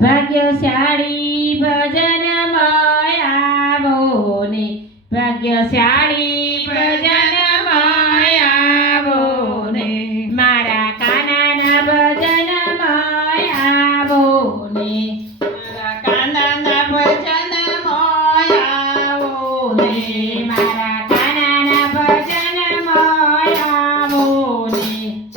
ભાગ્યશાળી ભજનમાં આવો ને ભાગ્યશાળી ભજનમાં આવો ને મારા કાનાના ભજનમાં આવો ને મારા કાનાના ભજનમાં આવો ને મારા કાનાના ભજનમાં આવો ને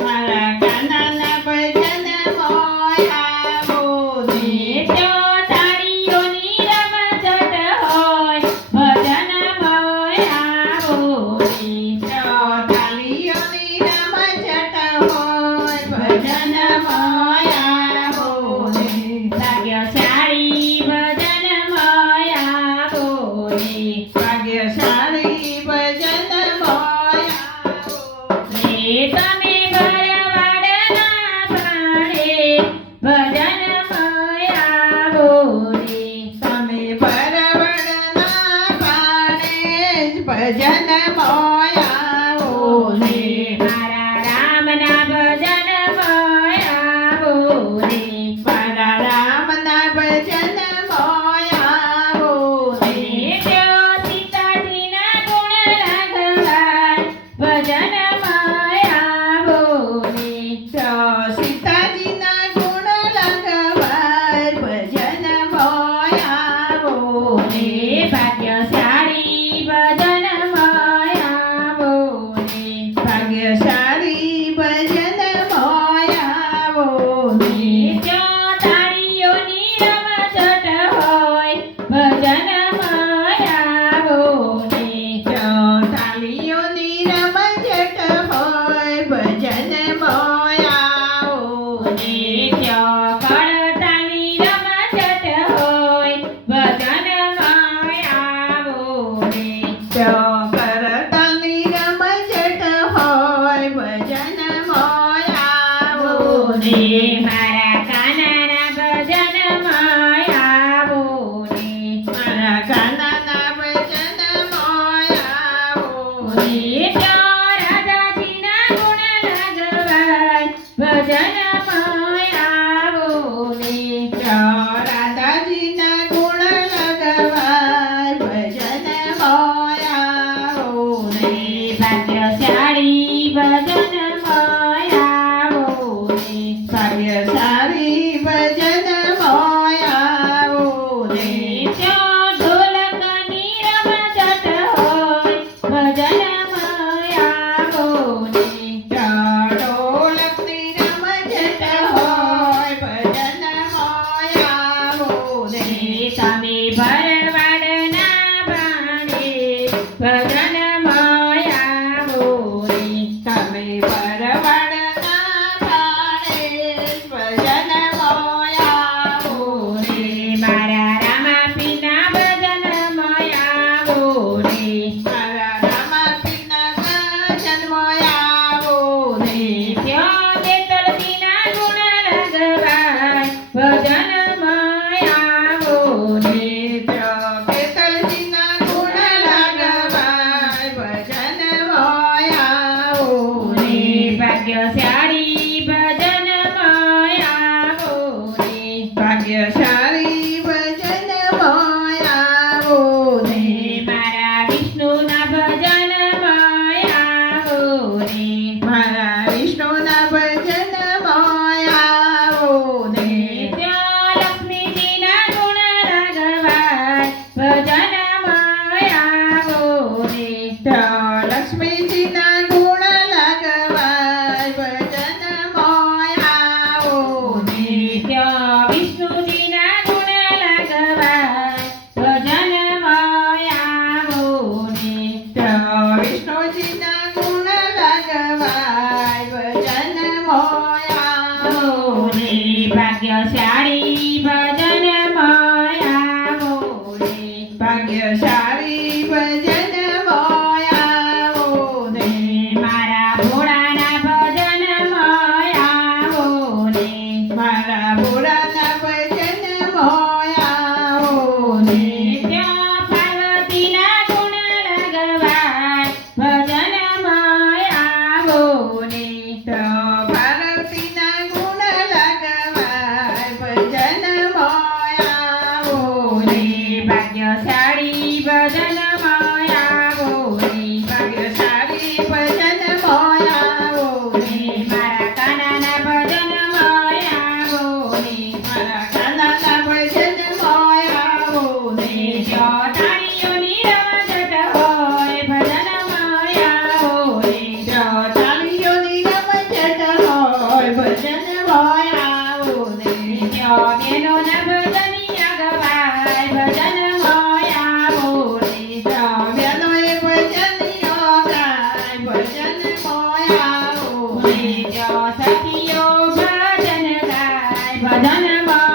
મારા કાનાના ભજનમાં આવો ને જો તાળીઓની રમઝટ હોય ભજનમાં આવો ને જો તાળીઓની રમઝટ હોય ભજનમાં આવો ને ભાગ્યશાળી ભજનમાં આવો ને ભાગ્યશાળી ભજનમાં આવો ને તમે ભરવાડના ભાણે ભજનમાં આવો ને તમે ભરવાડના ભાણે ભજનમાં આવો ને મારા રામના ભજનમાં આવો ને મારા રામના ભજનમાં આવો ને જો સીતાજીના ગુણ લગવાય ભજનમાં આવો ને જો સીતાજીના ગુણ લગવાય ભજનમાં આવો ને ભાગ્યશાળી ભજનમાં આવો ને ભાગ્યશાળી ભજનમાં આવો ને જો તાળીઓની રમઝટ હોય ભજનમાં આવો ને જો તાળીઓની રમઝટ હોય ભજનમાં આવો ને જો કળતાની રમઝટ હોય ભજનમાં આવો ને જો કરતાની રમઝટ હોય ભજનમાં આવો ને મારા કાનાના ભજનમાં આવો ને મારા કાનાના ભજનમાં આવો ને જો રાધાજીના ગુણ લગવાય ભજનમાં આવો ને જો રાધાજીના ગુણ લગવાય ભજનમાં આવો ને ભાગ્યશાળી ભજનમાં આવો ને ભાગ્યશાળી ભજનમાં આવો ને જો ઢોલકની રમઝટ હોય ભજનમાં આવો ને જો ઢોલકની રમઝટ હોય ભજનમાં આવો ને તમે ભરવાડના ભાણે ભજનમાં આવો ને તમે ભરવાડના ભાણે ભજનમાં આવો ને મારા રામાપીના ભજનમાં આવો ને મારા રામાપીના ભજનમાં આવો ને ત્યાં બેતલજીના ગુણ લગવાય ભજનમાં આવો ને ત્યાં બેતલજીના ગુણ લગવાય ભજનમાં આવો ને ભાગ્યશાળી ભજનમાં આવો ને ભાગ્યશાળી ભજનમાં આવો ને મારા વિષ્ણુના ભજનમાં આવો ને મારા વિષ્ણુના ભજનમાં આવો ને ત્યાં લક્ષ્મીજીના ગુણ લગવાય ભજનમાં આવો ને ત્યાં લક્ષ્મીજીના ગુણ લગવાય ભજનમાં આવો ને ત્યાં વિષ્ણુજીના ગુણ લગવાય ભજનમાં આવો ને ત્યાં વિષ્ણુજીના ગુણ લગવાય ભજનમાં આવો ને ભાગ્યશાળી ભજનમાં આવો ને ભાગ્યશાળી ભજનમાં આવો ને મારા ભોળાના ભજનમાં આવો ને મારા ભોળાના ભજનમાં આવો ને ત્યાં પાર્વતીના ગુણ લગવાય ભજનમાં આવો ને તો પાર્વતીના ગુણ લગવાય ભજનમાં આવો રે જો બેનોના ભજનિયા ગવાય ભજનમાં આવો રે જો બેનોએ ભજનિયો ગાય ભજનમાં આવો રે જો સખીઓ ભજન ગાય ભજનમાં